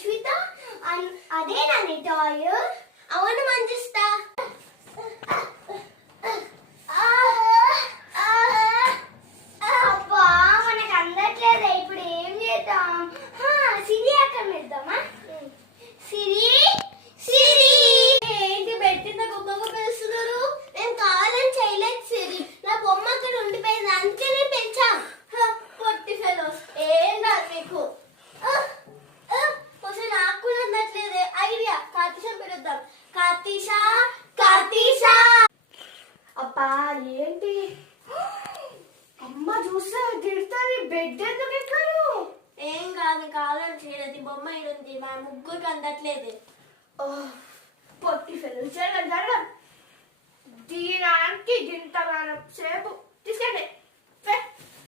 యశ్విత అదేనా నీ టాయ్? అవును మంజిష్ట. అబ్బా మనకు అందట్లేదా, ఇప్పుడు ఏం చేద్దాం? సిరి అక్కడ పెడదామా? సిరి సిరి ఏంటి పెట్టిన గొప్పగా పిలుస్తున్నారు? నేను కావాలని చేయలేదు సిరి, నా బొమ్మ అక్కడ ఉండిపోయింది అందుకే నేను పెంచా. పొట్టి ఫెలోస్ ఏం రాదు మీకు. నాకు కూడా అందట్లేదే ఐడియా, కార్తీషా పెడదాం. కార్తీషా కార్తీషా. అబ్బా ఏంటి అమ్మ చూస్తే తిడతాది, బెడ్ ఎందుకు ఎక్కాను? ఏం కాదు, కావాలని చేయలేదు, బొమ్మ ఇడుంది, మా ముగ్గురికి అందట్లేదు. పొట్టి ఫెలోస్ జరగ దీనానికి గింతగానం సేపు తీసుకెళ్ళి